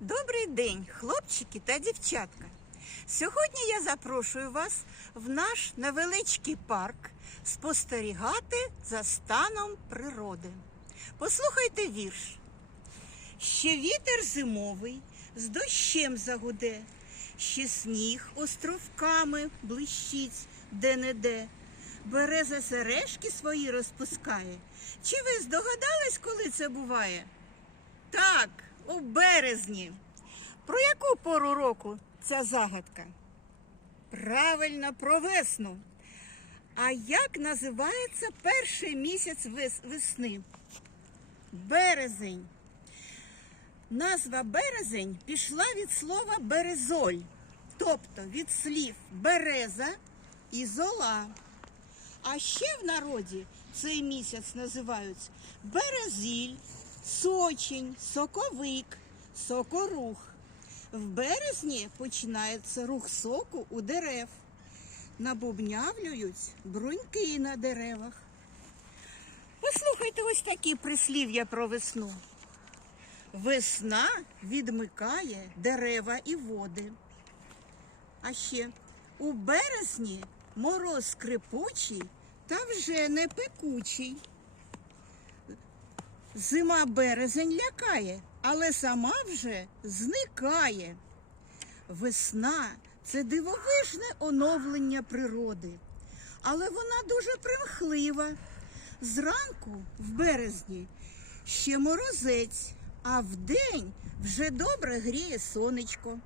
Добрий день, хлопчики та дівчатка. Сьогодні я запрошую вас в наш невеличкий парк спостерігати за станом природи. Послухайте вірш. Ще вітер зимовий з дощем загуде, ще сніг островками блищить де-не-де. Береза сережки свої розпускає. Чи ви здогадались, коли це буває? Так, у березні. Про яку пору року ця загадка? Правильно, про весну. А як називається перший місяць вес- весни? Березень. Назва березень пішла від слова березоль, тобто від слів береза і зола. А ще в народі цей місяць називають березіль, сочень, соковик, сокорух. В березні починається рух соку у дерев. Набубнявлюють бруньки на деревах. Послухайте ось такі прислів'я про весну. Весна відмикає дерева і води. А ще у березні мороз скрипучий та вже не пекучий. Зима березень лякає, але сама вже зникає. Весна це дивовижне оновлення природи, але вона дуже примхлива. Зранку в березні ще морозець, а вдень вже добре гріє сонечко.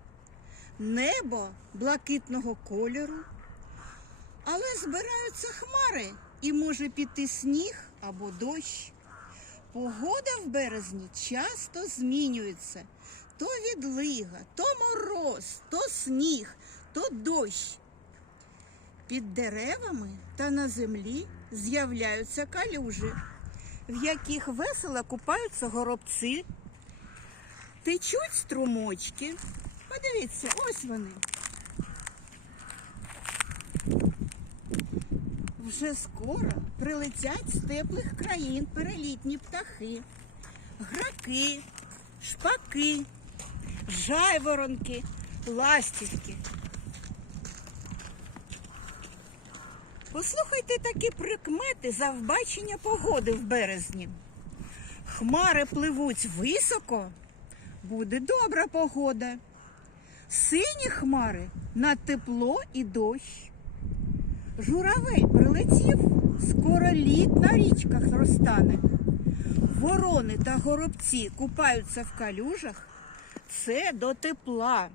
Небо блакитного кольору, але збираються хмари і може піти сніг або дощ. Погода в березні часто змінюється. То відлига, то мороз, то сніг, то дощ. Під деревами та на землі з'являються калюжі, в яких весело купаються горобці, течуть струмочки. Подивіться, ось вони. Вже скоро прилетять з теплих країн перелітні птахи, граки, шпаки, жайворонки, ластівки. Послухайте такі прикмети завбачення погоди в березні. Хмари пливуть високо, буде добра погода. Сині хмари на тепло і дощ. Журавель прилетів, скоро лід на річках розтане. Ворони та горобці купаються в калюжах. Це до тепла.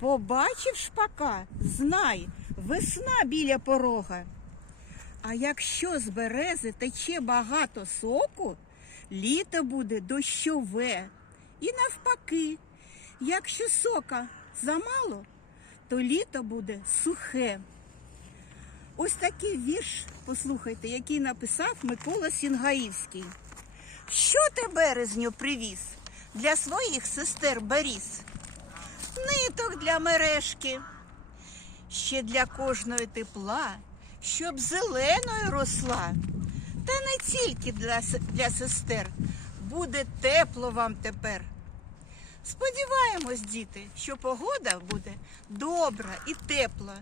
Побачив шпака, знай, весна біля порога. А якщо з берези тече багато соку, літо буде дощове. І навпаки, якщо сока замало, то літо буде сухе. Ось такий вірш, послухайте, який написав Микола Сінгаївський. Що ти березню привіз для своїх сестер Боріс? Ниток для мережки, ще для кожної тепла, щоб зеленою росла. Та не тільки для, для сестер, буде тепло вам тепер. Сподіваємось, діти, що погода буде добра і тепла,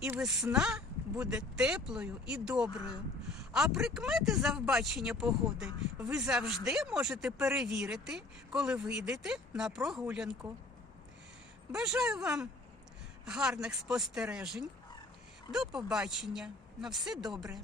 і весна буде теплою і доброю. А прикмети завбачення погоди ви завжди можете перевірити, коли вийдете на прогулянку. Бажаю вам гарних спостережень. До побачення. На все добре.